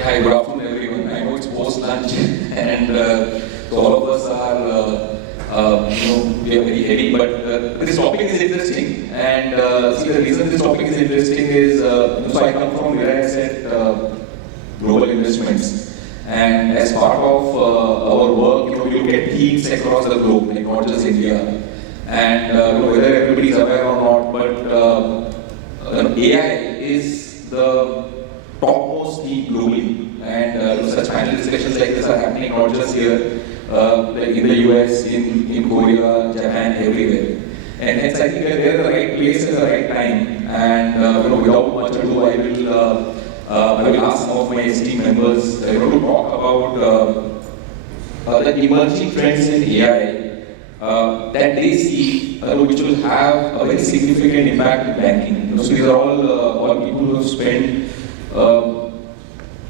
Hi, good afternoon everyone. I know it's post-lunch and so all of us are, we are very heavy, but this topic is interesting. And see, the reason this topic is interesting is, so I come from Mirae Global Investments, and as part of our work, we look at themes across the globe, like not just India. And whether everybody is aware or not, but AI is the topmost theme globally, and such panel discussions like this are happening not just here, like in the US, in Korea, Japan, everywhere. And hence I think that they're the right place at the right time. And without much ado, I will ask some of my esteemed members to talk about the emerging trends in AI that they see, which will have a very significant impact in banking. So these are all people who have spent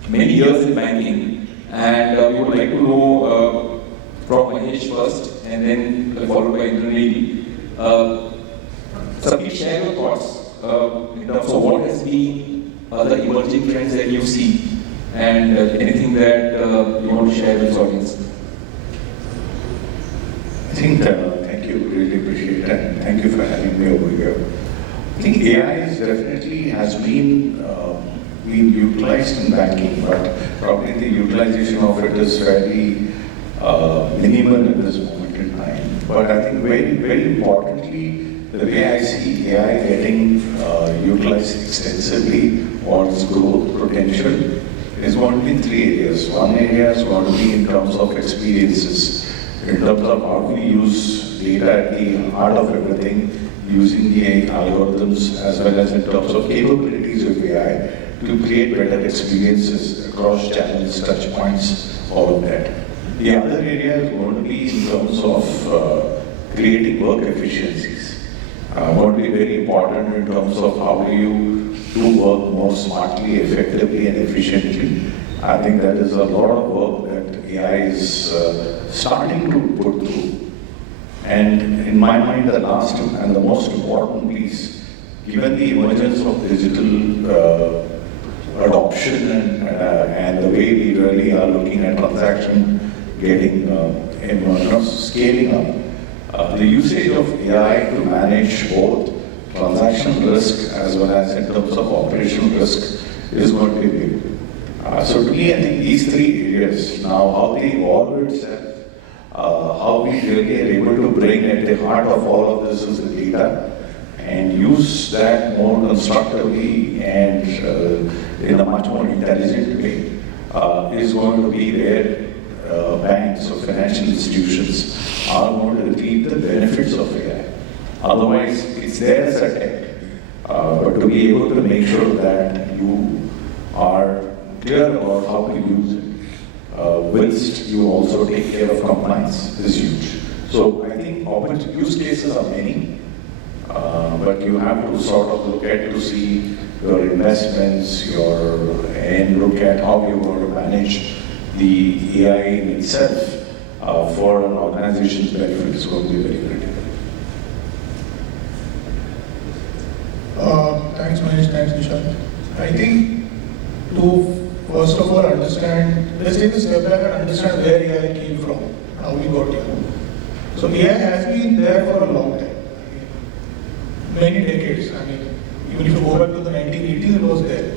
many years in banking, and we would like to know from Mahesh first, and then followed by Indraneel. So please share your thoughts in terms of what has been the emerging trends that you see, and anything that you want to share with the audience. I think, thank you, really appreciate it, and thank you for having me over here. I think AI is definitely has been utilized in banking, but probably the utilization of it is fairly minimal at this moment in time. But I think very, very importantly, the way I see AI getting utilized extensively or its growth potential is going to be in three areas. One area is going to be in terms of experiences, in terms of how we use data at the heart of everything, using the algorithms as well as in terms of capabilities of AI to create better experiences across channels, touch points, all of that. The other area is going to be in terms of creating work efficiencies. Going to be very important in terms of how do you do work more smartly, effectively and efficiently. I think that is a lot of work that AI is starting to put through. And in my mind, the last and the most important piece, given the emergence of digital adoption and the way we really are looking at transaction getting scaling up, the usage of AI to manage both transaction risk as well as in terms of operational risk is going to be big. So to me, I think these three areas, now how they evolve itself, how we really are able to bring at the heart of all of this is the data and use that more constructively and in a much more intelligent way is going to be where banks or financial institutions are going to reap the benefits of AI. Otherwise, it's there as a tech, but to be able to make sure that you are clear about how to use it, whilst you also take care of compliance is huge. So I think use cases are many, but you have to sort of look at to see your investments, and look at how you're going to manage the AI in itself for an organization's benefit is going to be very critical. Thanks Mahesh, thanks Nishant. I think to first of all understand, let's take a step back and understand where AI came from, how we got here. So AI has been there for a long time, many decades. I mean, even if you go back to the 1980s, it was there.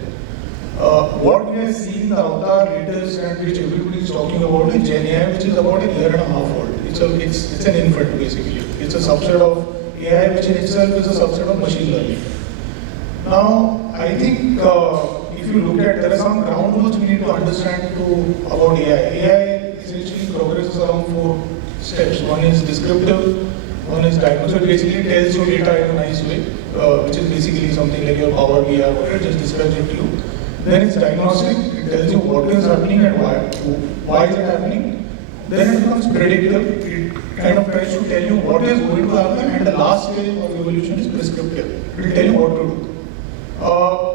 What we are seeing, the avatar latest and which everybody is talking about is Gen AI, which is about a year and a half old. It's an infant basically. It's a subset of AI, which in itself is a subset of machine learning. Now, I think if you look at, there are some ground rules we need to understand about AI. AI essentially progresses along four steps. One is descriptive, one is diagnostic. It basically tells you data in a nice way, which is basically something like your Power BI, whatever, it just describes it to you. Then it's diagnostic, it tells you what is happening and why is it happening. Then it becomes predictive, it kind of tries to tell you what is going to happen, and the last stage of evolution is prescriptive. It will tell you what to do.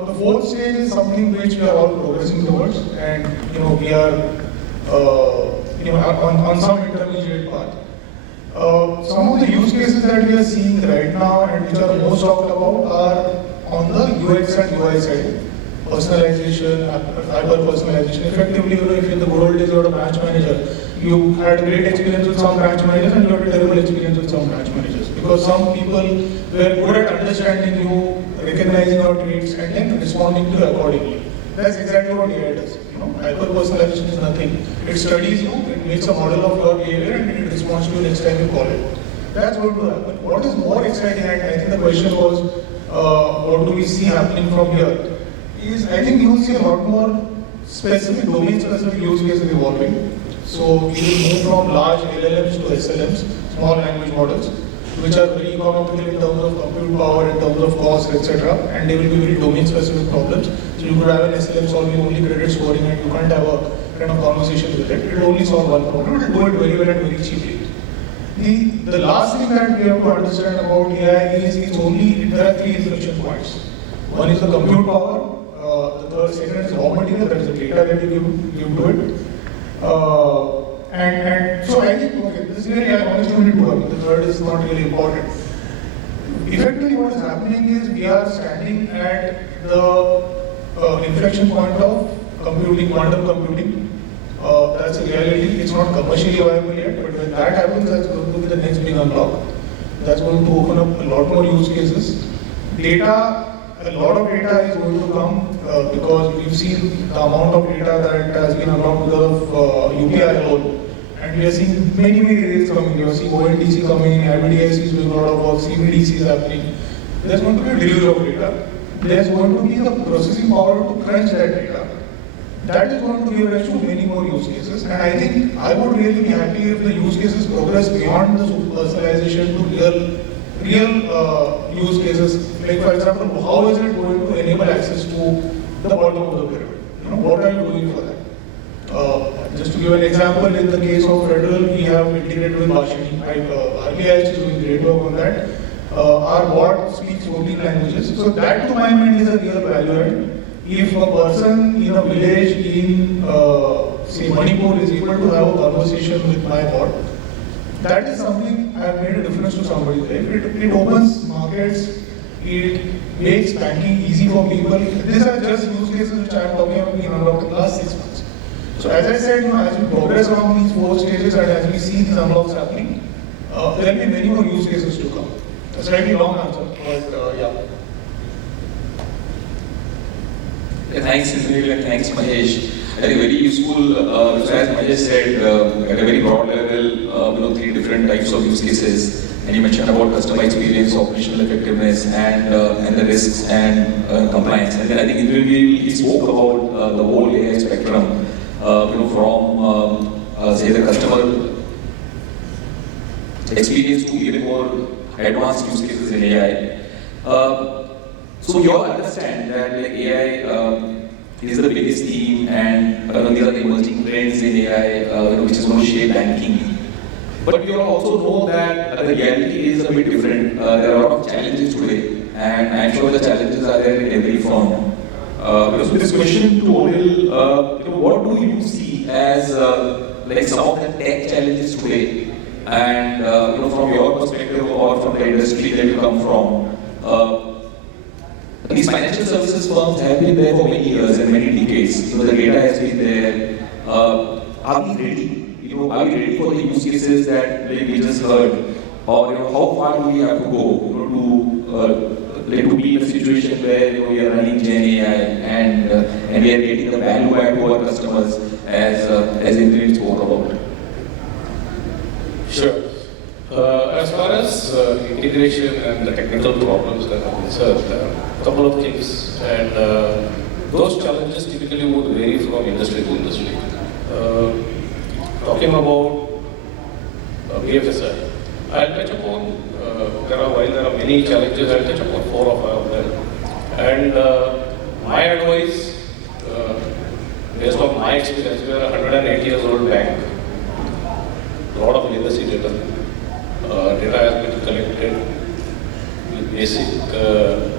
The fourth stage is something which we are all progressing towards, and we are on some intermediate path. Some of the use cases that we are seeing right now and which are most talked about are on the UX and UI side. personalization, hyper-personalization. Effectively, if in the good old days you were a branch manager, you had a great experience with some branch managers and you had a terrible experience with some branch managers. Because some people were good at understanding you, recognizing your traits and then responding to you accordingly. That's exactly what AI does. Hyper-personalization is nothing. It studies you, it makes a model of your behavior and it responds to you next time you call it. That's going to happen. What is more exciting, and I think the question was, what do we see happening from here? Is I think you will see a lot more specific domain-specific use cases evolving. So we will move from large LLMs to SLMs, small language models, which are very economical in terms of compute power, in terms of cost, etc. And they will be very domain-specific problems. So you could have an SLM solving only credit scoring, and you can't have a kind of conversation with it. It will only solve one problem. It will do it very well and very cheaply. The last thing that we have to understand about AI is there are three inflection points. One is the compute power. The second is raw material, that is the data that you give to it. And so I think, okay, this is really, I honestly only two. The third is not really important. Effectively, what is happening is we are standing at the inflection point of computing, quantum computing. That's a reality. It's not commercially viable yet, but when that happens, that's going to be the next big unlock. That's going to open up a lot more use cases. A lot of data is going to come because we've seen the amount of data that has been unlocked because of UPI alone. And we are seeing many rates coming. You are seeing ONDC coming, IBDIC is doing a lot of work, CBDC is happening. There's going to be a deluge of data. There's going to be the processing power to crunch that data. That is going to give rise to many more use cases. And I think I would really be happy if the use cases progress beyond the personalization to real use cases. Like for example, how is it going to enable access to the bottom of the pyramid? What are you doing for that? Just to give an example, in the case of Federal, we have integrated with Bassein. RBI is doing great work on that. Our bot speaks 14 languages. So that to my mind is a real value add. If a person in a village in, say, Manipur is able to have a conversation with my bot, that is something I have made a difference to somebody's life. It opens markets, it makes banking easy for people. These are just use cases which I am talking about being unlocked in the last 6 months. So as I said, as we progress along these 4 stages and as we see these unlocks happening, there will be many more use cases to come. A slightly long answer, but yeah. Thanks, Indraneel, and thanks, Mahesh. I think very useful, so as Mahesh said, at a very broad level, 3 different types of use cases. And you mentioned about customer experience, operational effectiveness, and the risks and compliance. And then I think Indraneel, he spoke about the whole AI spectrum, from say the customer experience to even more advanced use cases in AI. So you all understand that AI is the biggest theme, and these are the emerging trends in AI, which is going to shape banking. But we all also know that the reality is a bit different. There are a lot of challenges today, and I'm sure the challenges are there in every firm. So this question to Onil, what do you see as some of the tech challenges today, and from your perspective or from the industry that you come from? These financial services firms have been there for many years and many decades. The data has been there. Are we ready? Are we ready for the use cases that we just heard? Or how far do we have to go to be in a situation where we are running Gen AI and we are getting the value back to our customers as Indraneel spoke about? Sure. As far as integration and the technical problems that are concerned, a couple of things, and those challenges typically would vary from industry to industry. Talking about BFSI, I'll touch upon, while there are many challenges, I'll touch upon 4 or 5 of them. And my advice, based on my experience, we are a 180 years old bank, a lot of legacy data. Data has been collected with basic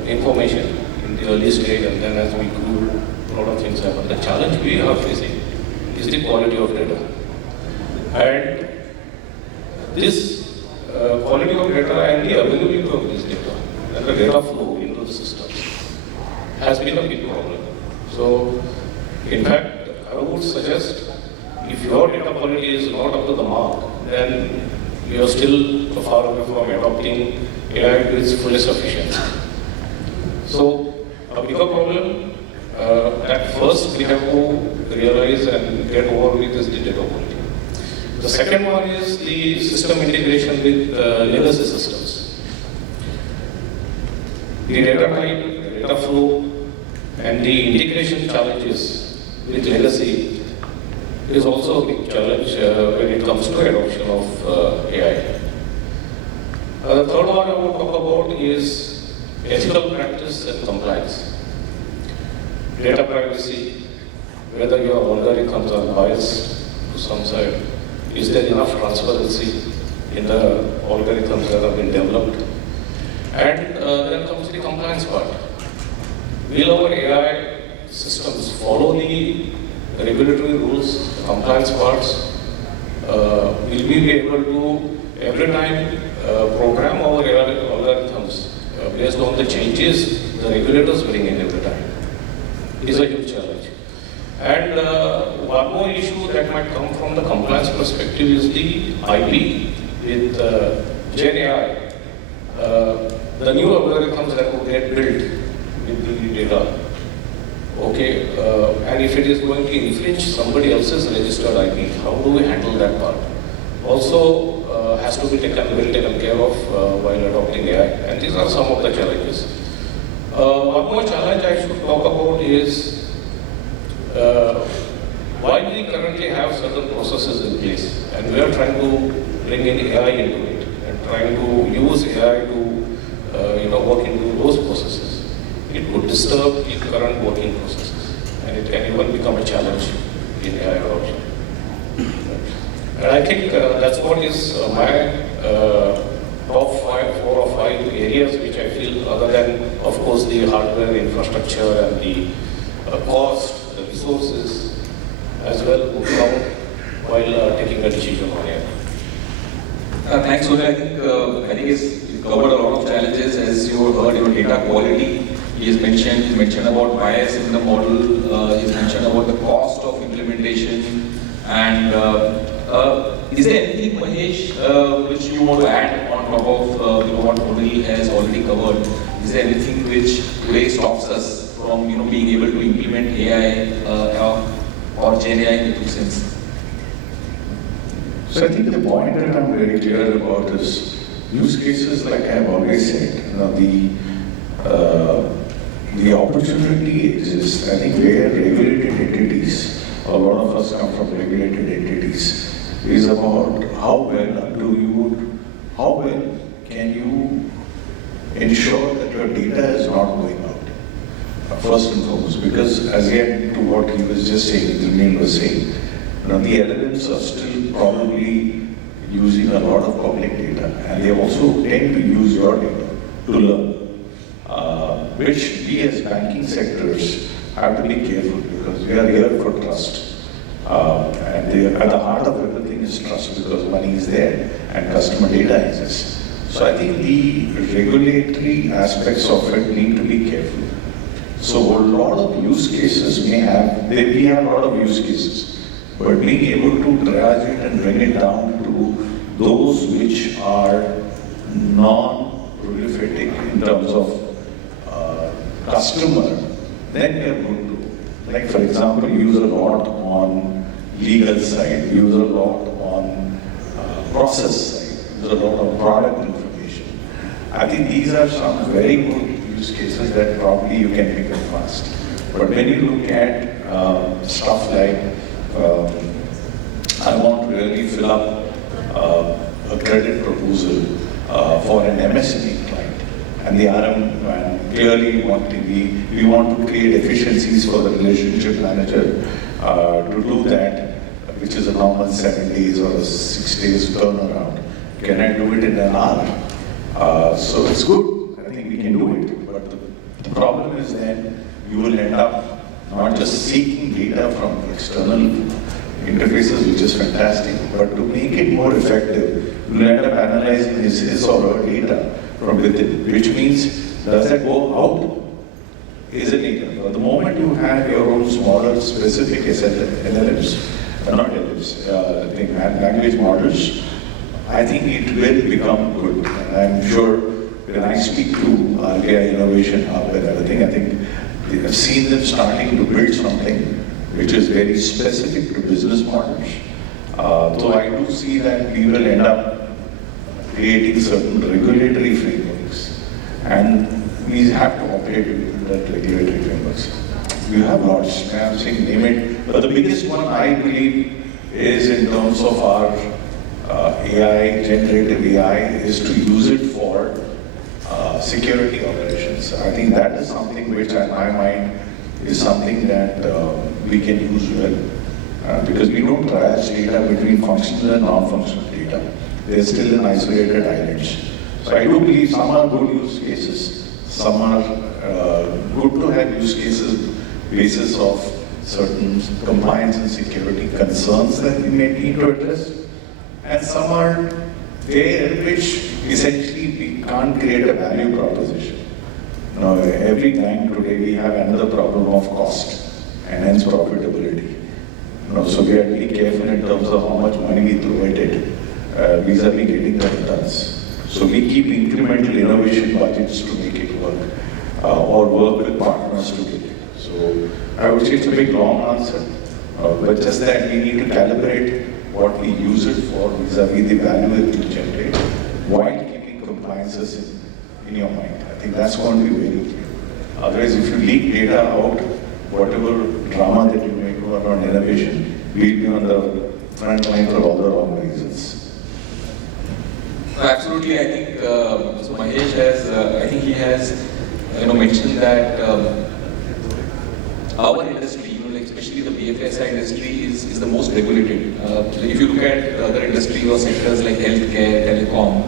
information in the early stage, and then as we grew, a lot of things happen. The challenge we are facing is the quality of data. And this quality of data and the availability of this data and the data flow into the system has been a big problem. So, in fact, I would suggest if your data quality is not up to the mark, then you are still far away from adopting AI to its fullest efficiency. So, a bigger problem at first we have to realize and get over with is the data quality. The second one is the system integration with legacy systems. The data type, data flow, and the integration challenges with legacy is also a big challenge when it comes to adoption of AI. The third one I want to talk about is ethical practice and compliance. Data privacy, whether your algorithms are biased to some side, is there enough transparency in the algorithms that have been developed? And then comes the compliance part. Will our AI systems follow the regulatory rules, the compliance parts? Will we be able to, every time, program our AI algorithms based on the changes the regulators bring in every time? Is a huge challenge. And one more issue that might come from the compliance perspective is the IP with Gen AI. The new algorithms that would get built with the data. Okay, and if it is going to infringe somebody else's registered IP, how do we handle that part? Also has to be well taken care of while adopting AI, and these are some of the challenges. One more challenge I should talk about is while we currently have certain processes in place, and we are trying to bring in AI into it, and trying to use AI to work into those processes, it would disturb the current working processes, and it can even become a challenge in AI adoption. And I think that's what is my top 4 or 5 areas which I feel, other than, of course, the hardware infrastructure and the cost, the resources, as well, would count while taking a decision on it. Thanks, Onil. I think it's covered a lot of challenges, as you heard, data quality. He has mentioned about bias in the model. He has mentioned about the cost of implementation. And is there anything, Mahesh, which you want to add on top of what Onil has already covered? Is there anything which today stops us from being able to implement AI or Gen AI in the true sense? So I think the point that I'm very clear about is use cases, like I've always said, the opportunity exists. I think where regulated entities, a lot of us come from regulated entities, is about how well can you ensure that your data is not going out, first and foremost, because as yet to what he was just saying, Indraneel was saying, the LLMs are still probably using a lot of public data, and they also tend to use your data to learn, which we as banking sectors have to be careful, because we are here for trust. And at the heart of everything is trust, because money is there and customer data exists. So I think the regulatory aspects of it need to be careful. So a lot of use cases we have a lot of use cases, but being able to triage it and bring it down to those which are non-prolific in terms of customer, then we are good to. Like for example, use a lot on legal side, use a lot on process side, use a lot on product information. I think these are some very good use cases that probably you can pick up fast. But when you look at stuff like, I want to really fill up a credit proposal for an MSME client, and the RM clearly we want to create efficiencies for the relationship manager to do that, which is a normal 7 days or a 6 days turnaround. Can I do it in an hour? So it's good. I think we can do it. But the problem is then you will end up not just seeking data from external interfaces, which is fantastic, but to make it more effective, you will end up analyzing his or her data from within, which means, does that go out is a native. The moment you have your own smaller specific LLMs, not LLMs, language models, I think it will become good. And I'm sure when I speak to our AI Innovation Hub and everything, I think I've seen them starting to build something which is very specific to business models. So I do see that we will end up creating certain regulatory frameworks, and we have to operate within that regulatory frameworks. We have lots, I'm saying name it, but the biggest one I believe is in terms of our AI, generative AI, is to use it for security operations. I think that is something which in my mind is something that we can use well. Because we don't triage data between functional and non-functional data. They're still in isolated islands. So I do believe some are good use cases, some are good to have use cases basis of certain compliance and security concerns that we may need to address, and some are there which essentially we can't create a value proposition. Now, every bank today we have another problem of cost and hence profitability. So we are really careful in terms of how much money we throw at it, vis-a-vis getting the returns. So we keep incremental innovation budgets to make it work, or work with partners to get it. So I would say it's a big long answer, but just that we need to calibrate what we use it for vis-a-vis the value it will generate, while keeping compliances in your mind. I think that's going to be very clear. Otherwise, if you leak data out, whatever drama that you may do around innovation, we'll be on the front line for all the wrong reasons. Absolutely, I think so Mahesh has, I think he has, mentioned that our industry, like especially the BFSI industry, is the most regulated. If you look at other industry or sectors like healthcare, telecom,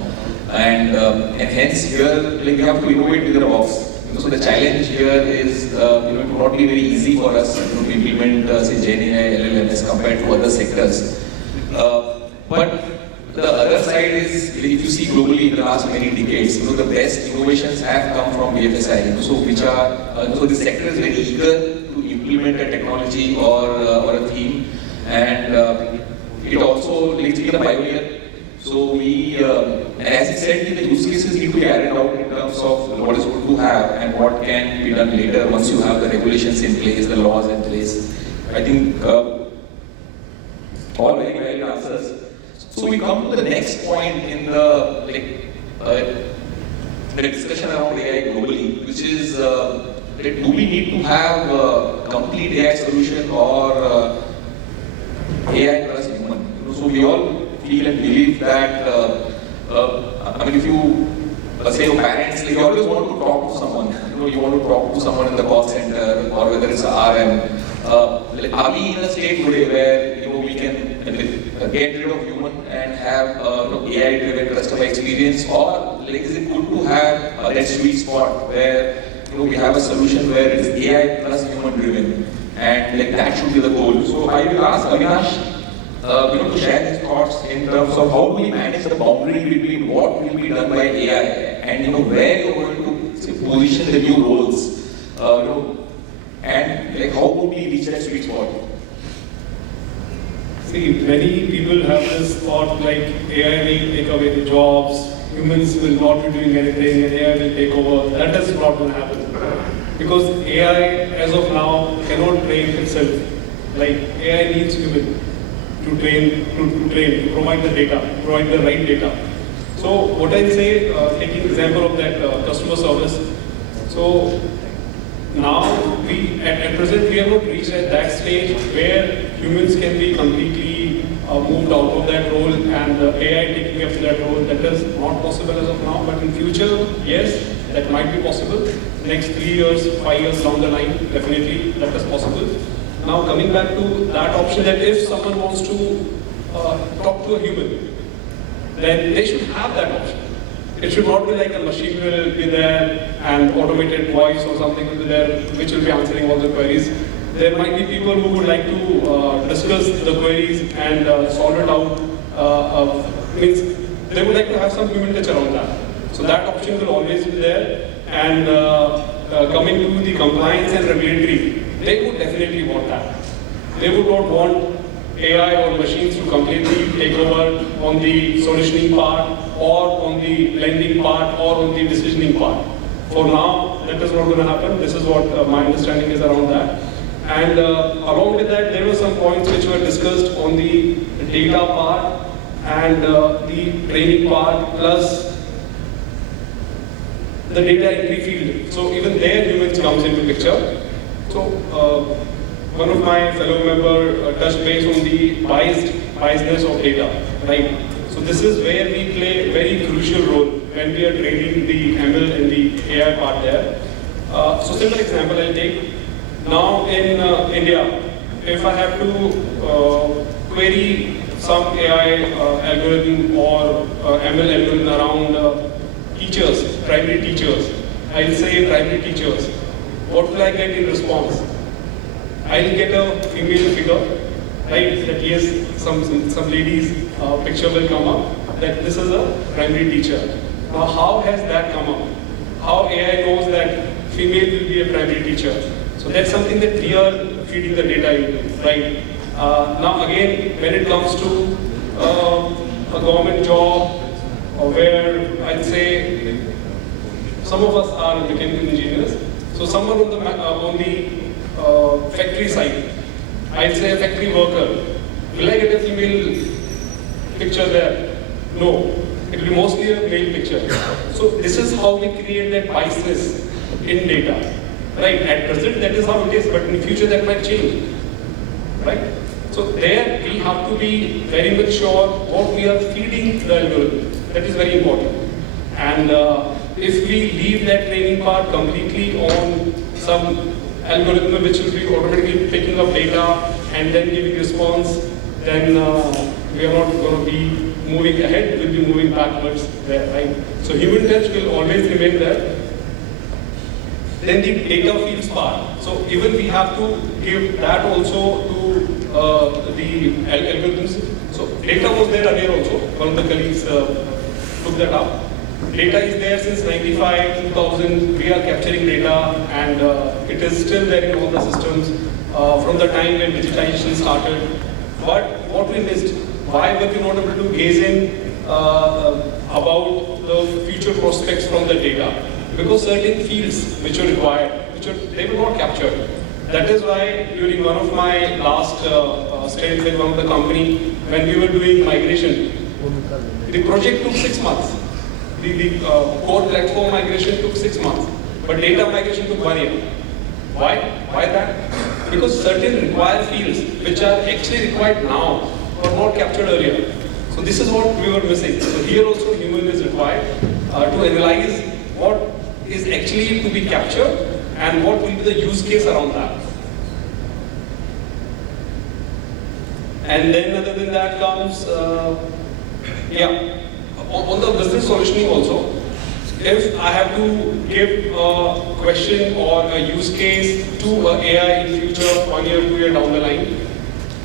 and hence here, like you have to innovate within a box. So the challenge here is, it will not be very easy for us to implement, say, GenAI, LLM as compared to other sectors. But the other side is, if you see globally in the last many decades, the best innovations have come from BFSI. So which are, so the sector is very eager to implement a technology or a theme, and it also leads to the pioneer. So we, as he said, the use cases need to be ironed out in terms of what is good to have and what can be done later once you have the regulations in place, the laws in place. I think all very valid answers. So we come to the next point in the discussion around AI globally, which is do we need to have a complete AI solution or AI plus human? So we all feel and believe that, if you say your parents, you always want to talk to someone. You want to talk to someone in the call center or whether it's a RM. Are we in a state today where we can get rid of human and have AI-driven customer experience, or is it good to have that sweet spot where we have a solution where it is AI plus human-driven, and that should be the goal? So I will ask Avinash to share his thoughts in terms of how do we manage the boundary between what will be done by AI and where you're going to position the new roles, and how would we reach that sweet spot? See, many people have this thought like AI will take away the jobs, humans will not be doing anything, and AI will take over. That is not going to happen. Because AI, as of now, cannot train itself. Like AI needs human to train, to provide the data, provide the right data. So what I say, taking example of that customer service. So now at present we have not reached at that stage where humans can be completely moved out of that role and AI taking up that role. That is not possible as of now, but in future, yes, that might be possible. Next 3 years, 5 years down the line, definitely that is possible. Now coming back to that option, that if someone wants to talk to a human, then they should have that option. It should not be like a machine will be there and automated voice or something will be there which will be answering all the queries. There might be people who would like to discuss the queries and solve it out. Means they would like to have some human touch around that. So that option will always be there. And coming to the compliance and regulatory, they would definitely want that. They would not want AI or machines to completely take over on the solutioning part or on the lending part or on the decisioning part. For now, that is not going to happen. This is what my understanding is around that. And along with that, there were some points which were discussed on the data part and the training part plus the data entry field. So even there humans comes into picture. So one of my fellow member touched base on the biasness of data, right? So this is where we play a very crucial role when we are training the ML and the AI part there. So simple example I'll take. Now in India, if I have to query some AI algorithm or ML algorithm around teachers, primary teachers, I'll say primary teachers, what will I get in response? I'll get a female figure, right? That yes, some lady's picture will come up, that this is a primary teacher. Now how has that come up? How AI knows that female will be a primary teacher? So that's something that we are feeding the data into, right? Now again, when it comes to a government job, where I'd say some of us are mechanical engineers, so someone on the factory side, I'd say a factory worker, will I get a female picture there? No, it will be mostly a male picture. So this is how we create that biasness in data. Right, at present that is how it is, but in the future that might change. Right? So there we have to be very much sure what we are feeding the algorithm. That is very important. And if we leave that training part completely on some algorithm which will be automatically picking up data and then giving response, then we are not going to be moving ahead, we'll be moving backwards there, right? So human touch will always remain there. Then the data fields part. So even we have to give that also to the algorithms. So data was there earlier also. One of the colleagues took that up. Data is there since 95, 2000. We are capturing data, and it is still there in all the systems from the time when digitization started. But what we missed? Why were we not able to gaze in about the future prospects from the data? Because certain fields which are required, they were not captured. That is why during one of my last stints with one of the company, when we were doing migration, the project took 6 months. The core platform migration took 6 months, but data migration took 1 year. Why? Why that? Because certain required fields which are actually required now were not captured earlier. So this is what we were missing. So here also human is required to analyze what is actually to be captured and what will be the use case around that. And then other than that comes, on the business solutioning also, if I have to give a question or a use case to AI in future, 1 year, 2 year down the line,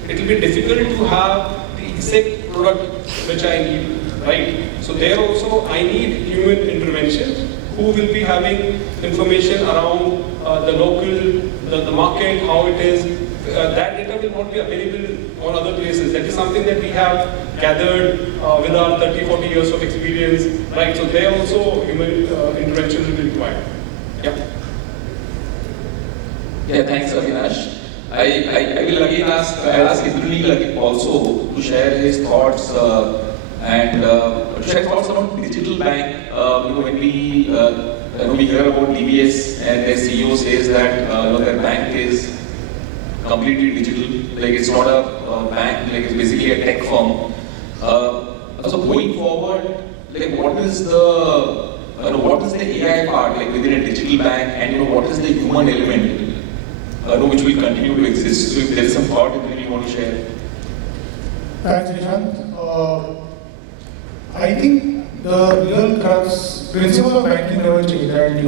it will be difficult to have the exact product which I need, right? So there also I need human intervention, who will be having information around the local, the market, how it is. That data will not be available on other places. That is something that we have gathered with our 30-40 years of experience, right? So there also human intervention will be required. Yeah. Yeah, thanks Avinash. I will again ask Indraneel also to share his thoughts and to share thoughts around digital bank. When we hear about DBS and their CEO says that their bank is completely digital, like it's not a bank, like it's basically a tech firm. So going forward, like what is the AI part like within a digital bank, and what is the human element which will continue to exist? So if there is some thought that you want to share. Thanks, Nishant. I think the real principle of banking never changed, and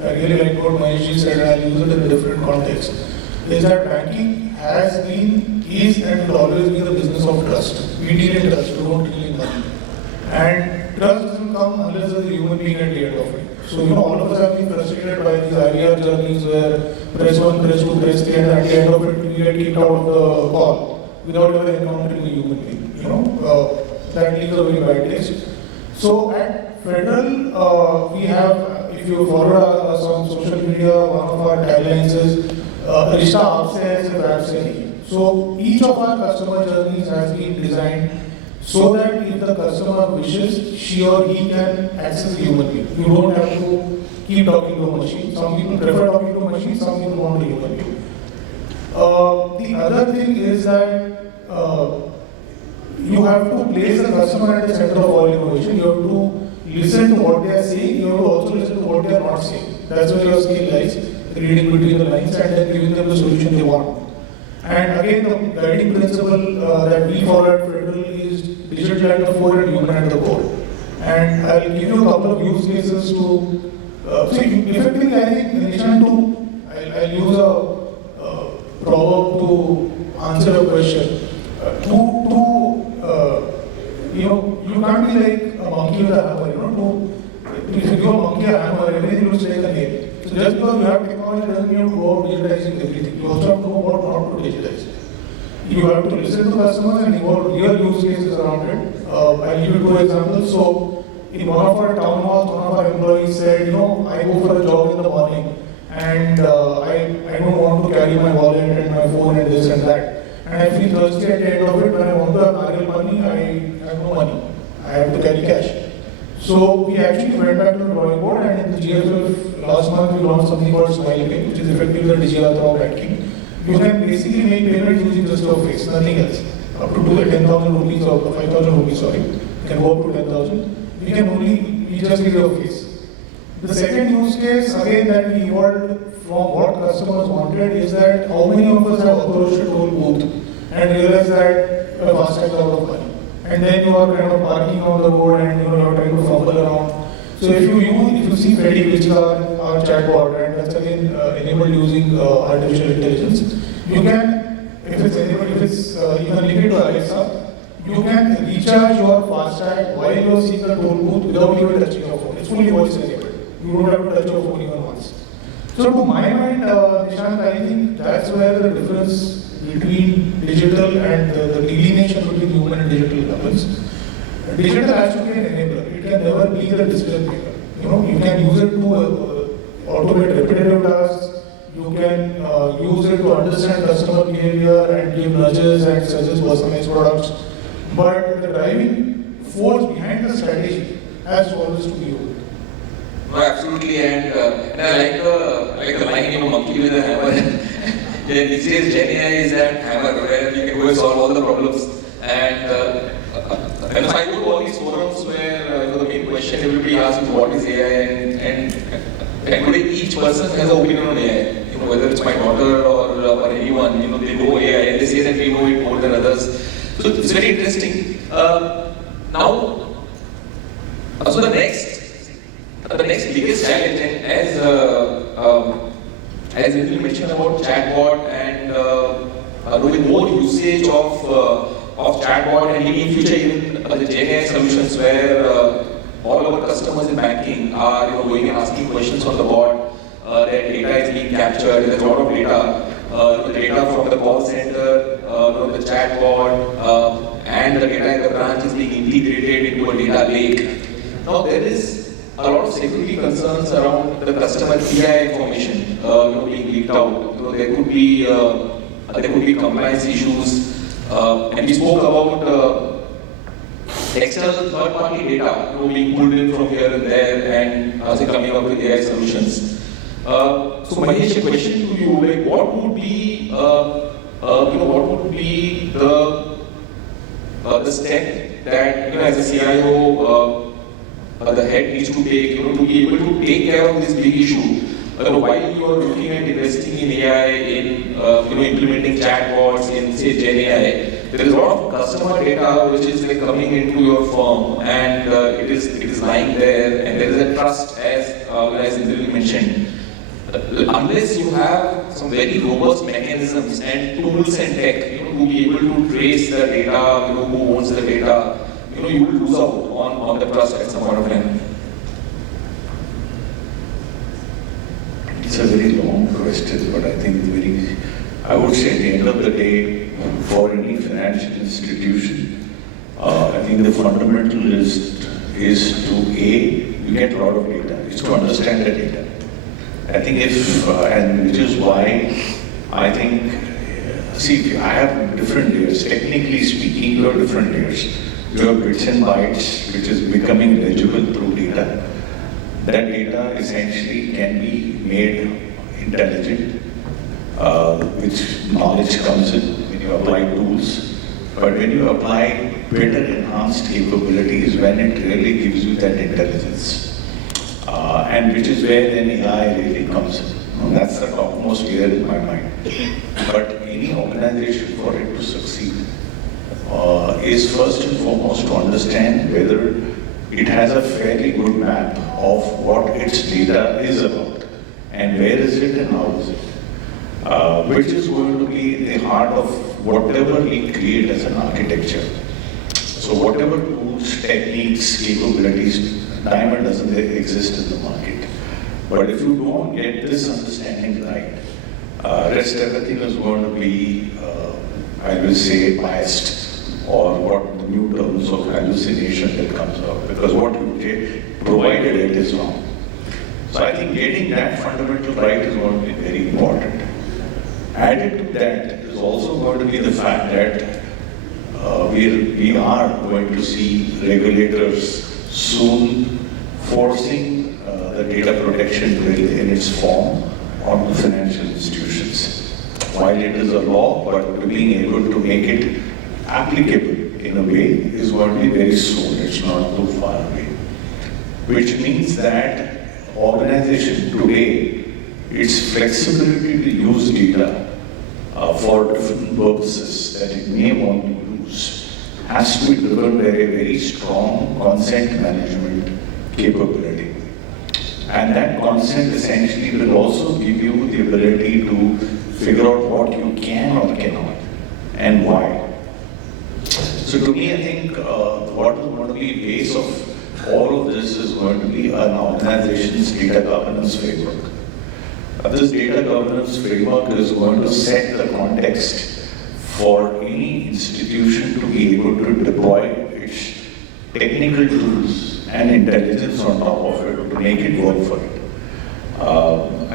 I really like what Mahesh said, and I'll use it in a different context. Is that banking has been, is, and will always be the business of trust. We deal in trust, we don't deal in money. And trust doesn't come unless there's a human being at the end of it. So, all of us have been frustrated by these IVR journeys where press 1, press 2, press 3, and at the end of it, we get kicked out of the call without ever encountering a human being. That leaves a very bad taste. So, at Federal, we have, if you followed us on social media, one of our taglines is, Rishta aapse hai, sirf aap se nahi. So, each of our customer journeys has been designed so that if the customer wishes, she or he can access a human being. You don't have to keep talking to a machine. Some people prefer talking to a machine, some people want a human being. The other thing is that you have to place the customer at the center of all innovation. You have to listen to what they are saying, you have to also listen to what they are not saying. That's where your skill lies, reading between the lines and then giving them the solution they want. And again, the guiding principle that we follow at Federal is digital at the fore and human at the core. And I'll give you a couple of use cases to, effectively I think Nishant I'll use a proverb to answer your question. You can't be like a monkey with a hammer, if you give a monkey a hammer, everything will stay like a nail. So just because you have technology doesn't mean you have to go out digitizing everything. You also have to know what not to digitize. You have to listen to customers and evolve real use cases around it. I'll give you two examples. So, in one of our town halls, one of our employees said, I go for a jog in the morning and I don't want to carry my wallet and my phone and this and that. And I feel thirsty at the end of it when I want to have real money, I have no money. I have to carry cash. So we actually went back to the drawing board and in the GFF last month we launched something called Smile Pay, which is effectively the digital banking. You can basically make payments using just your face, nothing else. Up to 10,000 rupees or 5,000 rupees, sorry. You can go up to 10,000. We just give your face. The second use case, again, that we evolved from what customers wanted is that how many of us have approached a toll booth and realized that a FASTag is out of money. And then you are kind of parking on the road and you are trying to fumble around. So if you see Freddy, which is our chatbot, and that's again enabled using artificial intelligence, you can, if it's enabled, you can link it to Alexa, you can recharge your FASTag while you are seeing the toll booth without even touching your phone. It's fully voice enabled. You don't have to touch your phone even once. So to my mind, Nishant, I think that's where the difference between digital and the delineation between human and digital happens. Digital has to be an enabler. It can never be the decision maker. You can use it to automate repetitive tasks. You can use it to understand customer behavior and give nudges and suggest personalized products. But the driving force behind the strategy has always to be you. No, absolutely, and I like the line, monkey with a hammer. Yeah, these days, Gen AI is that hammer where you can go and solve all the problems. And so I go to all these forums where the main question everybody asks is what is AI, and today each person has an opinion on AI. Whether it's my daughter or anyone, they know AI and they say that we know it more than others. So it's very interesting. Now, so the next biggest challenge, and as you mentioned about chatbot and with more usage of chatbot and in future even the Gen AI solutions where all our customers in banking are going and asking questions on the bot. Their data is being captured. There's a lot of data. The data from the call center, the chatbot, and the data in the branch is being integrated into a data lake. Now there is a lot of security concerns around the customer PI information being leaked out. There could be compliance issues, and we spoke about external third-party data being pulled in from here and there and coming up with AI solutions. So Mahesh, a question to you: like, what would be the step that as a CIO the head needs to take to be able to take care of this big issue? While you are looking at investing in AI, in implementing chatbots, in say Gen AI, there is a lot of customer data which is coming into your firm, and it is lying there, and there is a trust, as Indraneel mentioned. Unless you have some very robust mechanisms and tools and tech, to be able to trace the data, who owns the data, you will lose out on the trust at some point of time. question, but I think it's very, I would say at the end of the day, for any financial institution, I think the fundamental is to you get a lot of data, is to understand the data. I think and which is why I think, see, I have different layers. Technically speaking, you have different layers. You have bits and bytes, which is becoming legible through data. That data essentially can be made intelligent, which knowledge comes in when you apply tools. But when you apply better enhanced capabilities, when it really gives you that intelligence. And which is where then AI really comes in. That's the topmost layer in my mind. But any organization, for it to succeed, is first and foremost to understand whether it has a fairly good map of what its data is about, and where is it and how is it, which is going to be the heart of whatever we create as an architecture. So whatever tools, techniques, capabilities, diamond doesn't exist in the market. But if you don't get this understanding right, rest everything is going to be, I will say, biased, or what the new terms of hallucination that comes out, because what you provided it is wrong. So I think getting that fundamental right is going to be very important. Added to that is also going to be the fact that we are going to see regulators soon forcing the data protection bill in its form on the financial institutions. While it is a law, but being able to make it applicable in a way is going to be very soon. It's not too far away. Which means that organization today, its flexibility to use data for different purposes that it may want to use has to be driven by a very strong consent management capability. And that consent essentially will also give you the ability to figure out what you can or cannot and why. So to me, I think what is going to be the base of all of this is going to be an organization's data governance framework. This data governance framework is going to set the context for any institution to be able to deploy its technical tools and intelligence on top of it to make it work for it.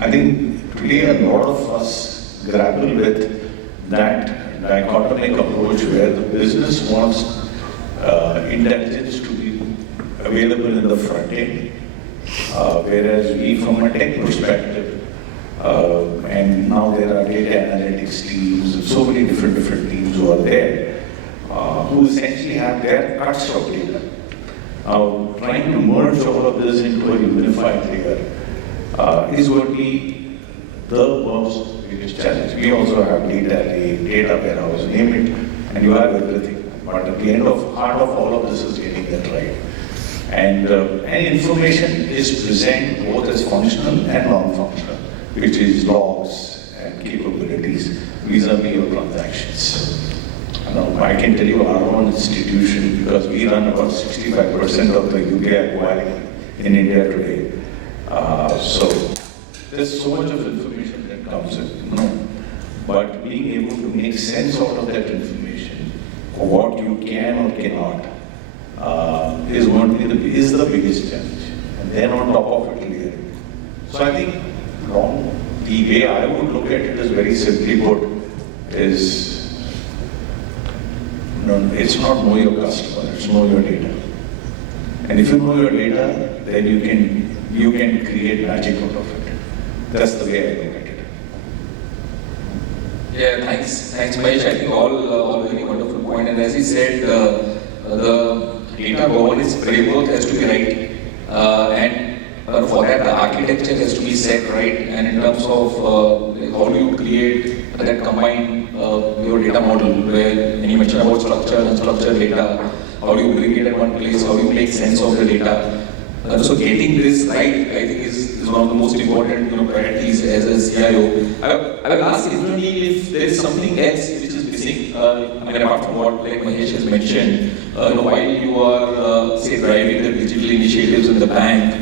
I think today a lot of us grapple with that dichotomic approach where the business wants intelligence to be available in the front end, whereas we from a tech perspective, and now there are data analytics teams and so many different teams who are there, who essentially have their cuts of data. Trying to merge all of this into a unified layer is going to be the most biggest challenge. We also have data lake, data warehouse, name it, and you have everything. But at the heart of all of this is getting that right. And information is present both as functional and non-functional, which is logs and capabilities vis-a-vis your transactions. Now, I can tell you our own institution, because we run about 65% of the UPI acquiring in India today. So there's so much of information that comes in, but being able to make sense out of that information, or what you can or cannot, is the biggest challenge. And then on top of it, layering. So I think the way I would look at it is very simply put, it's not know your customer, it's know your data. And if you know your data, then you can create magic out of it. That's the way I look at it. Yeah, thanks Mahesh. I think all very wonderful point. And as he said, the data governance framework has to be right, and for that the architecture has to be set right. And in terms of how do you create that combined your data model, where when you mentioned about structured and unstructured data, how do you bring it at one place, how do you make sense of the data? So getting this right, I think is one of the most important priorities as a CIO. I will ask Indraneel if there is something else which is missing. Apart from what Mahesh has mentioned, while you are say driving the digital initiatives in the bank,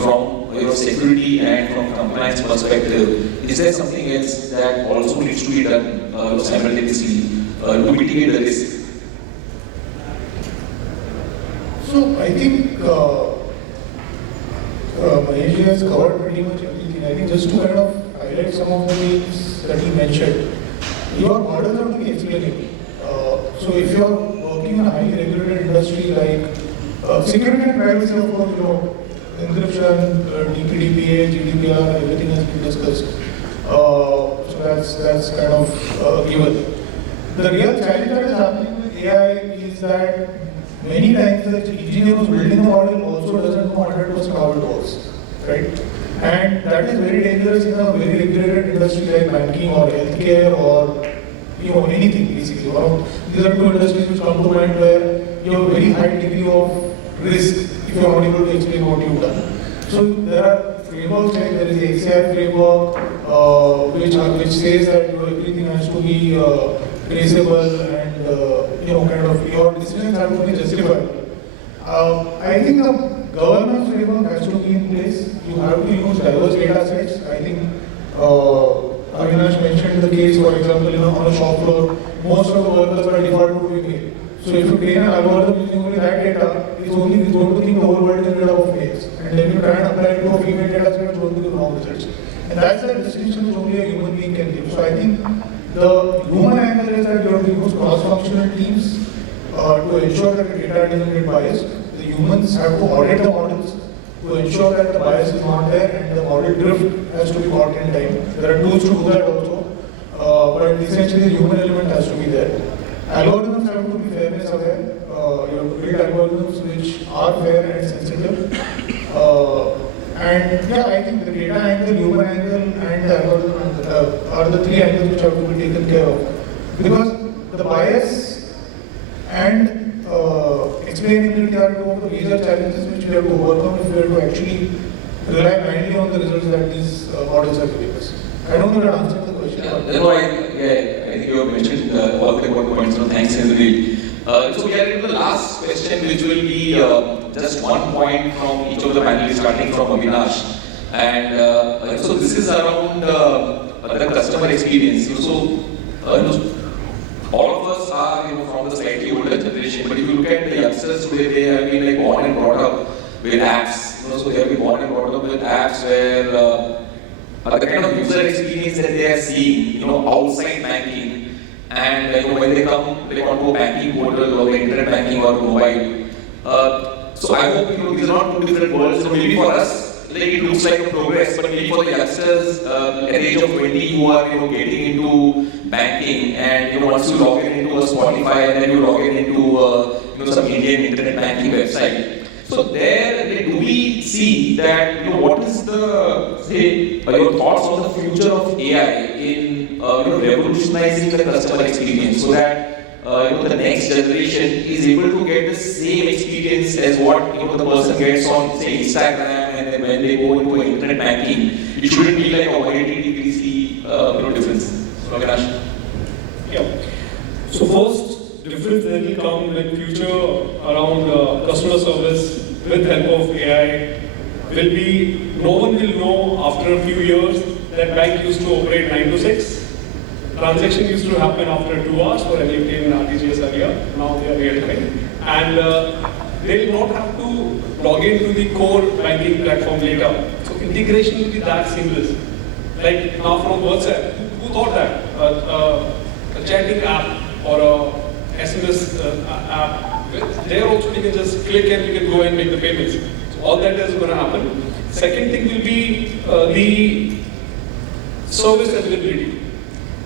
from security and from compliance perspective, is there something else that also needs to be done simultaneously to mitigate the risk? So I think Mahesh has covered pretty much everything. I think just to kind of highlight some of the things that he mentioned, your models have to be explainable. So if you are working in a highly regulated industry like security and privacy, of course, encryption, DPDPA, GDPR, everything has been discussed. So that's kind of given. The real challenge that is happening with AI is that many times the engineer who's building the model also doesn't know 100% how it works, right? And that is very dangerous in a very regulated industry like banking or healthcare or anything basically. These are two industries which come to mind where you have a very high degree of risk if you are not able to explain what you've done. So there are frameworks like there is the XAI framework which says that everything has to be traceable and kind of your decisions have to be justified. I think the governance framework has to be in place. You have to use diverse data sets. I think Avinash mentioned the case, for example, on a shop floor, most of the workers are default to female. So if you train an algorithm using only that data, it's going to think the whole world is made up of males. And then you try and apply it to a female data set, it's going to give wrong results. And that's the distinction which only a human being can give. So I think the human angle is that you have to use cross-functional teams to ensure that the data doesn't get biased. The humans have to audit the models to ensure that the bias is not there and the model drift has to be caught in time. There are tools to do that also, but essentially the human element has to be there. Algorithms have to be fairness aware. You have to build algorithms which are fair and sensitive. And yeah, I think the data angle, human angle, and the algorithm are the three angles which have to be taken care of. Because the bias and explainability are two of the major challenges which we have to overcome if we are to actually rely mainly on the results that these models are giving us. I don't know if that answers the question. I think you have mentioned all the important points. So thanks, Indraneel. So we are into the last question, which will be just 1 point from each of the panelists, starting from Avinash. And so this is around the customer experience. So all of us are from the slightly older generation, but if you look at the youngsters today, they have been born and brought up with apps. So they have been born and brought up with apps where the kind of user experience that they are seeing, outside banking, and when they come, they want to go banking portal or internet banking or mobile. So I hope these are not two different worlds. So maybe for us, it looks like a progress, but maybe for the youngsters at the age of 20 who are getting into banking, and once you log in into a Spotify and then you log in into some Indian internet banking website. So there, do we see that what is the your thoughts on the future of AI in revolutionizing the customer experience so that the next generation is able to get the same experience as what the person gets on say Instagram, and then when they go into internet banking, it shouldn't be like a 180 degree difference. So Avinash. Yeah. So first difference that will come in future around customer service with help of AI will be no one will know after a few years that bank used to operate 9 to 6. Transaction used to happen after 2 hours for NEFT and RTGS earlier. Now they are real time. And they will not have to log into the core banking platform later. So integration will be that seamless. Like now from WhatsApp, who thought that? A chatting app or a SMS app. There also you can just click and you can go and make the payments. So all that is going to happen. Second thing will be the service availability.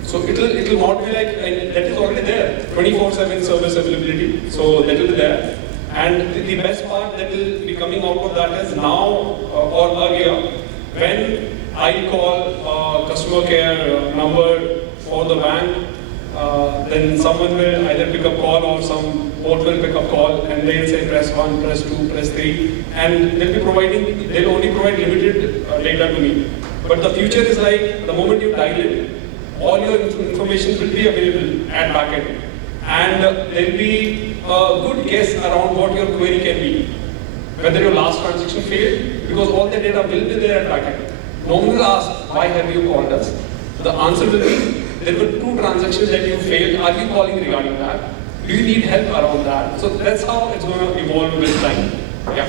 So it will not be like, and that is already there, 24/7 service availability. So that will be there. And the best part that will be coming out of that is now or earlier, when I call customer care number for the bank, then someone will either pick up call or some bot will pick up call, and they'll say press 1, press 2, press 3, and they'll only provide limited data to me. But the future is like the moment you dial it, all your information will be available at backend, and there will be a good guess around what your query can be. Whether your last transaction failed, because all the data will be there at backend. No one will ask, why have you called us? The answer will be, there were 2 transactions that you failed. Are you calling regarding that? Do you need help around that? So that's how it's going to evolve with time. Yeah.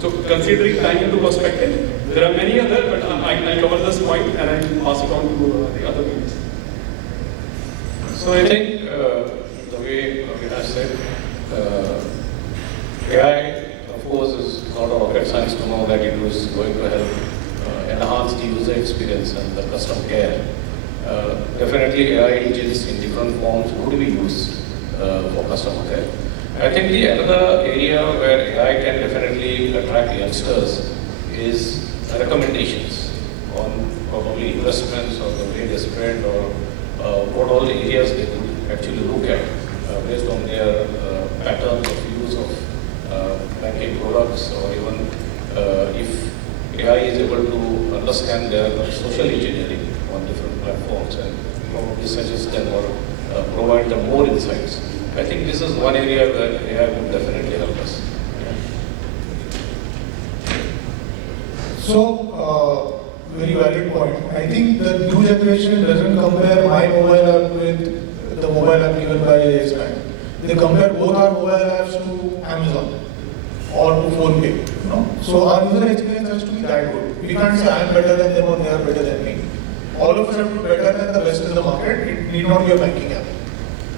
So considering time into perspective, there are many other, but I'll cover this point and I'll pass it on to the other members. So I think the way Avinash said, AI, of course, is not a rocket science to know that it was going to help enhance the user experience and the customer care. Definitely AI agents in different forms would be used for customer care. I think the another area where AI can definitely attract youngsters is recommendations on probably investments or the way they spread or what all the areas they could actually look at based on their patterns of use of banking products, or even if AI is able to understand their social engineering on different platforms and probably suggest them or provide them more insights. I think this is one area where AI would definitely help us. So, very valid point. I think the new generation doesn't compare my mobile app with the mobile app given by Yes Bank. They compare both our mobile apps to Amazon or to PhonePe. You know? So our user experience has to be that good. We can't say I am better than them or they are better than me. All of us have to be better than the best in the market. It need not be a banking app.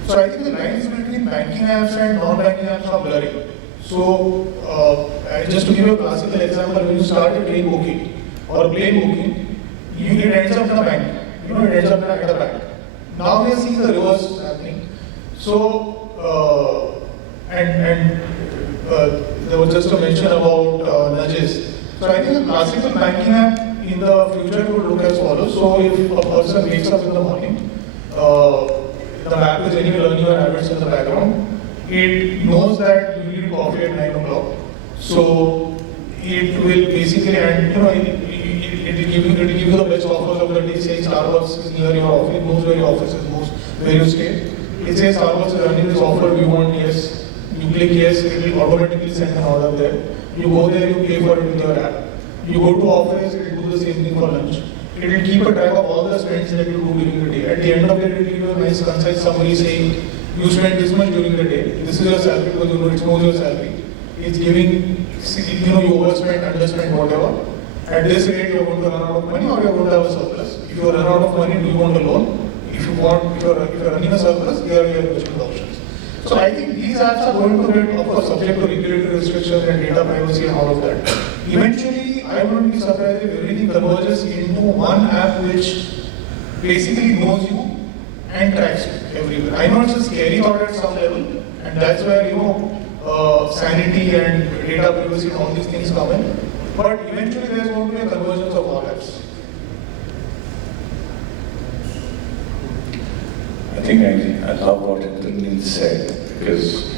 So I think the lines between banking apps and non-banking apps are blurring. So just to give you a classical example, when you start a train booking or a plane booking, it ends up in a bank. You know, it ends up at a bank. Now we are seeing the reverse happening. So there was just a mention about nudges. So I think a classical banking app in the future would look as follows. So if a person wakes up in the morning, the app is anyway learning your habits in the background. It knows that you need coffee at 9 o'clock. So it will basically, and you know, it will give you the best offers of the day. Say Starbucks is near your office, it knows where your office is, knows where you stay. It says Starbucks is running this offer, do you want yes? You click yes, it will automatically send an order there. You go there, you pay for it with your app. You go to office, it will do the same thing for lunch. It will keep a track of all the spends that you do during the day. At the end of the day, it will give you a nice concise summary saying, you spent this much during the day. This is your salary because you know it knows your salary. It's giving, you know, you overspend, underspend, whatever. At this rate, you're going to run out of money or you're going to have a surplus. If you run out of money, do you want a loan? If you're running a surplus, here are your investment options. So I think these apps are going to get, of course, subject to regulatory restrictions and data privacy and all of that. Eventually, I wouldn't be surprised if everything converges into one app which basically knows you and tracks you everywhere. I know it's a scary thought at some level, and that's where, you know, sanity and data privacy and all these things come in. But eventually, there's going to be a convergence of all apps. I think I love what Indraneel said, because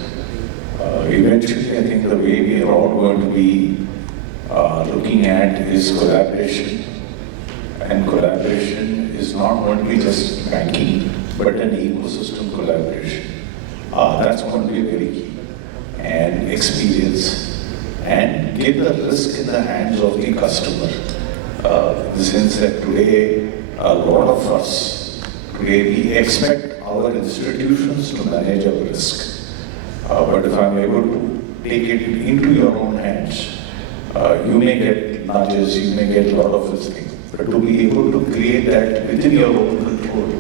eventually I think the way we are all going to be looking at is collaboration. And collaboration is not going to be just banking, but an ecosystem collaboration. That's going to be very key. And experience, and get the risk in the hands of the customer. In the sense that today, a lot of us, today we expect our institutions to manage our risk. But if I'm able to take it into your own hands, you may get nudges, you may get a lot of this thing. But to be able to create that within your own control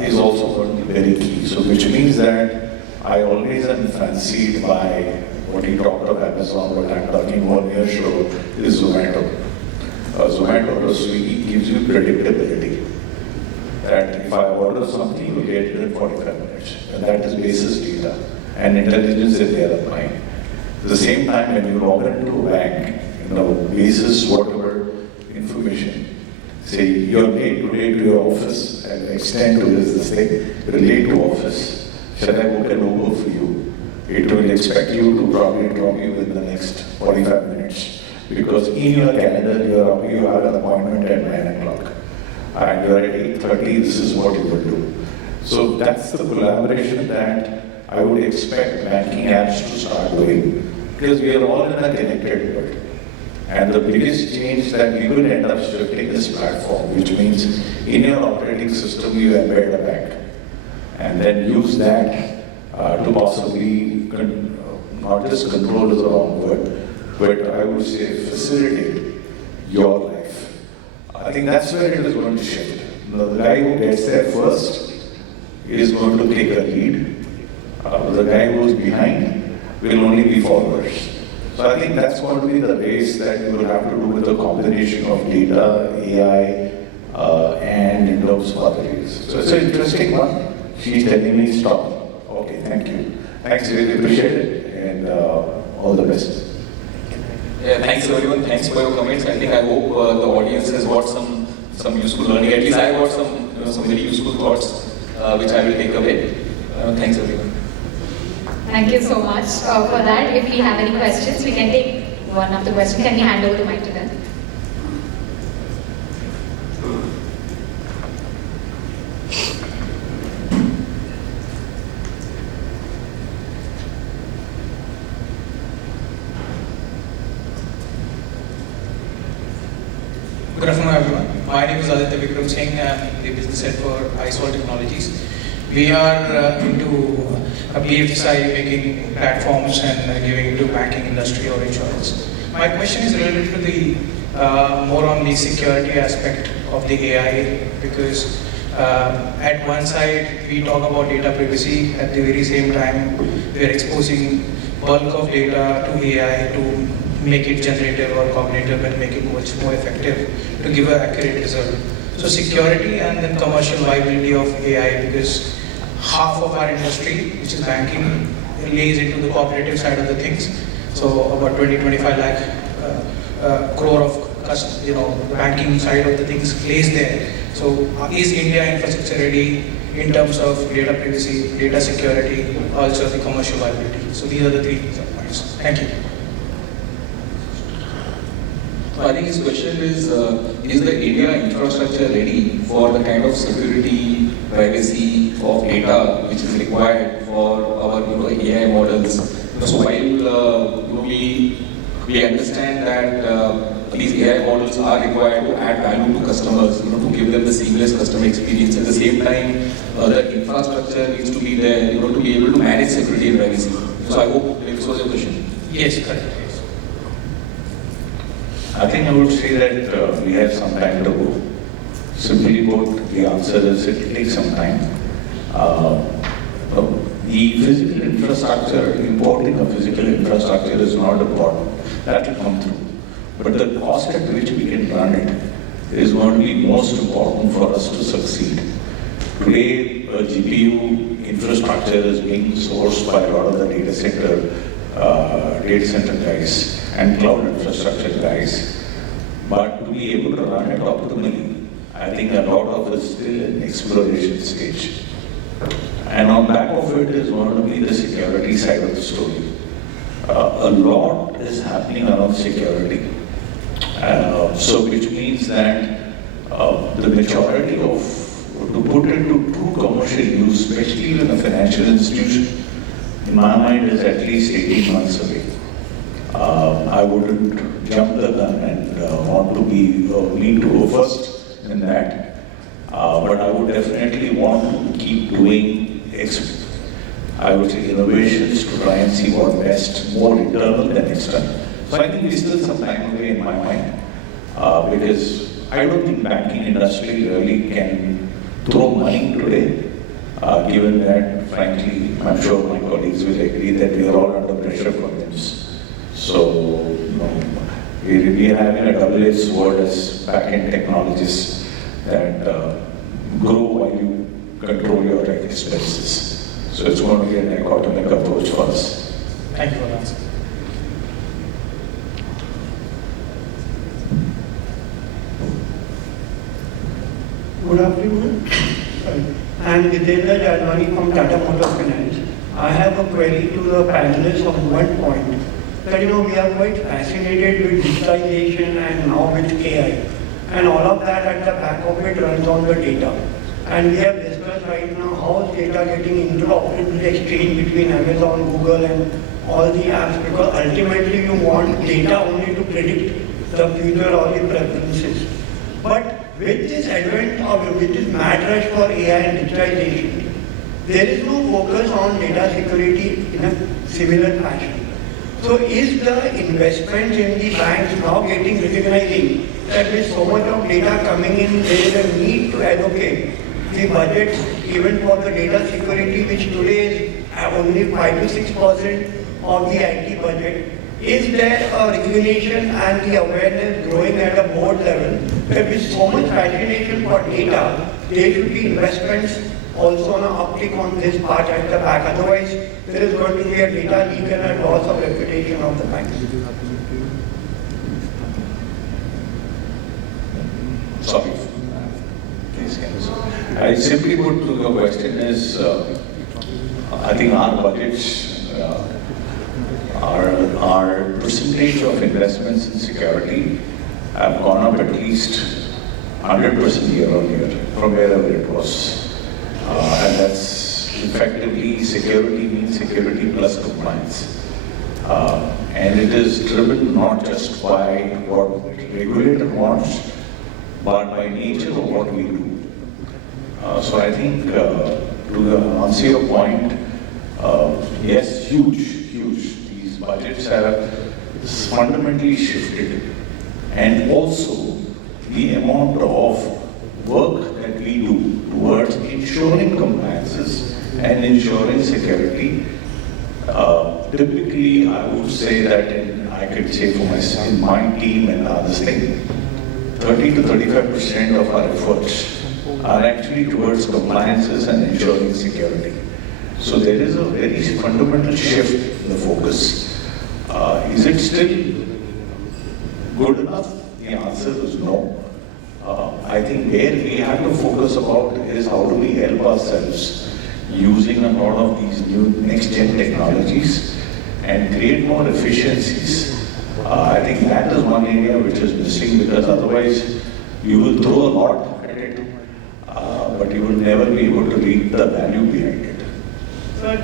is also going to be very key. So which means that I always am fancied by what he talked of Amazon, what I'm talking about here show is Zomato. Zomato or Swiggy gives you predictability. That if I order something, you get it in 45 minutes. And that is basis data and intelligence that they are applying. At the same time, when you log into a bank, you know, basis whatever information, say you're late today to your office, and extend to this thing, you're late to office, shall I book an Uber for you? It will expect you to probably drop you in the next 45 minutes. Because in your calendar, you have an appointment at 9 o'clock. And you're at 8:30, this is what you will do. So that's the collaboration that I would expect banking apps to start doing. Because we are all in a connected world. And the biggest change that we will end up shifting this platform, which means in your operating system you embed a bank and then use that to possibly not just control is the wrong word, but I would say facilitate your life. I think that's where it is going to shift. The guy who gets there first is going to take a lead. The guy who is behind will only be followers. So I think that's going to be the base that we will have to do with the combination of data, AI, and in terms of other areas. So it's an interesting one. She's telling me stop. Okay, thank you. Thanks, really appreciate it, and all the best. Yeah, thanks everyone. Thanks for your comments. I hope the audience has got some useful learning. At least I got some very useful thoughts which I will take away. Thanks everyone. Thank you so much for that. If we have any questions, we can take one of the questions. Can we hand over the mic to them? Good afternoon, everyone. My name is Aditya Vikram Singh. I'm the business head for IIFL Technologies. We are into a BFSI making platforms and giving to banking industry or insurance. My question is related to the more on the security aspect of the AI, because at one side we talk about data privacy, at the very same time we are exposing bulk of data to AI to make it generative or cognitive and make it much more effective to give an accurate result. So security and then commercial viability of AI, because half of our industry, which is banking, lays into the cooperative side of the things. So about 20-25 lakh crore of banking side of the things lays there. So is India infrastructure ready in terms of data privacy, data security, also the commercial viability? So these are the 3 points. Thank you. I think his question is the India infrastructure ready for the kind of security, privacy of data which is required for our AI models? So while we understand that these AI models are required to add value to customers, to give them the seamless customer experience. At the same time, the infrastructure needs to be there, to be able to manage security and privacy. So I hope this was your question. Yes, correct. I think I would say that we have some time to go. Simply put, the answer is it will take some time. The physical infrastructure, importing a physical infrastructure is not important. That will come through. But the cost at which we can run it is going to be most important for us to succeed. Today, GPU infrastructure is being sourced by a lot of the data center guys and cloud infrastructure guys. But to be able to run it optimally, I think a lot of it is still in exploration stage. And on back of it is going to be the security side of the story. A lot is happening around security. So which means that the maturity of, to put it to true commercial use, especially in a financial institution, in my mind is at least 18 months away. I wouldn't jump the gun and want to be, need to go first in that. But I would definitely want to keep doing, I would say, innovations to try and see what best, more internal than external. So I think we still some time away in my mind, because I don't think banking industry really can throw money today, given that, frankly, I'm sure my colleagues will agree that we are all under pressure from them. So, we are having a double-edged sword as back-end technologists that grow while you control your expenses. So it's going to be an dichotomic approach for us. Thank you for the answer. Good afternoon. I am Jitendra Jalwani from Tata Motors Finance. I have a query to the panelists on one point. That we are quite fascinated with digitalization and now with AI. And all of that at the back of it runs on the data. And we have discussed right now how data getting interoperable exchange between Amazon, Google and all the apps, because ultimately you want data only to predict the future or the preferences. But with this advent of, with this mad rush for AI and digitization, there is no focus on data security in a similar fashion. So is the investment in the banks now recognizing that with so much of data coming in, there is a need to allocate the budget even for the data security, which today is only 5 to 6% of the IT budget? Is there a regulation and the awareness growing at a board level that with so much fascination for data, there should be investments also on an uptick on this part at the back? Otherwise, there is going to be a data leak and a loss of reputation of the bank. Sorry. I simply put to the question is, I think our budgets, our percentage of investments in security have gone up at least 100% year on year from wherever it was. And that's effectively security means security plus compliance. And it is driven not just by what regulator wants, but by nature of what we do. So I think to answer your point, yes, huge. These budgets have fundamentally shifted. And also the amount of work that we do towards ensuring compliances and ensuring security. Typically, I would say that I could say for myself, in my team and others thing, 30 to 35% of our efforts are actually towards compliances and ensuring security. So there is a very fundamental shift in the focus. Is it still good enough? The answer is no. I think where we have to focus about is how do we help ourselves using a lot of these new next-gen technologies and create more efficiencies. I think that is one area which is missing, because otherwise you will throw a lot at it, but you will never be able to reap the value behind it. Sir,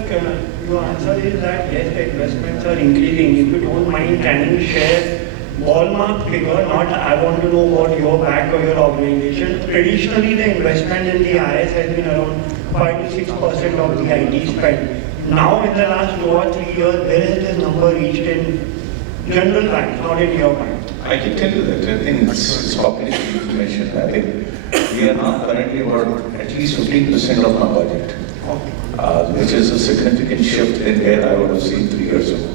your answer is that yes, the investments are increasing. If you don't mind, can you share ballpark figure? Not I want to know what your bank or your organization. Traditionally, the investment in the IS has been around 5 to 6% of the IT spend. Now, in the last 2 or 3 years, where has this number reached in general banks, not in your bank? I can tell you that. I think it's public information. I think we are now currently about at least 15% of our budget, which is a significant shift in where I would have seen 3 years ago.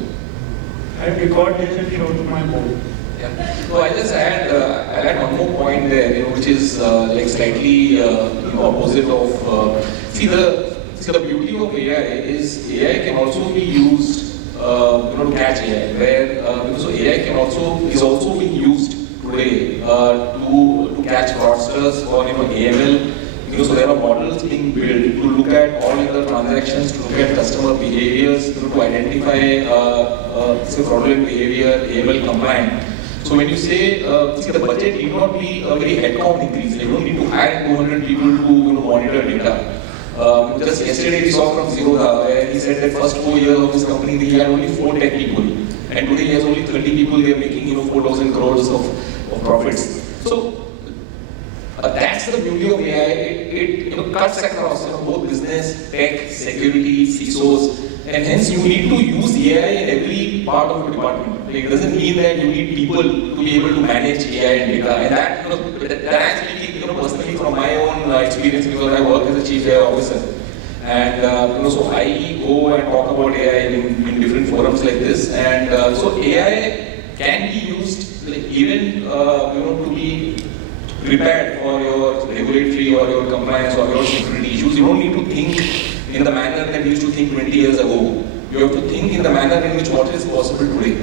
I record this and show to my board. Yeah. So I just I'll add one more point there, which is like slightly opposite of see the beauty of AI is AI can also be used to catch AI, where so AI is also being used today to catch fraudsters or AML. So there are models being built to look at all the transactions, to look at customer behaviors, to identify fraudulent behavior, AML compliant. So when you say the budget need not be a very headcount increase, you don't need to hire 200 people to monitor data. Just yesterday we saw from Zerodha where he said that first 4 years of his company he had only 4 tech people, and today he has only 30 people. They are making 4,000 crores of profits. So that's the beauty of AI. It cuts across both business, tech, security, CISOs, and hence you need to use AI in every part of your department. Like, it doesn't mean that you need people to be able to manage AI and data. And that actually, personally from my own experience, because I work as a chief AI officer, and so I go and talk about AI in different forums like this, and so AI can be used even to be prepared for your regulatory or your compliance or your security issues. You don't need to think in the manner that you used to think 20 years ago. You have to think in the manner in which what is possible today.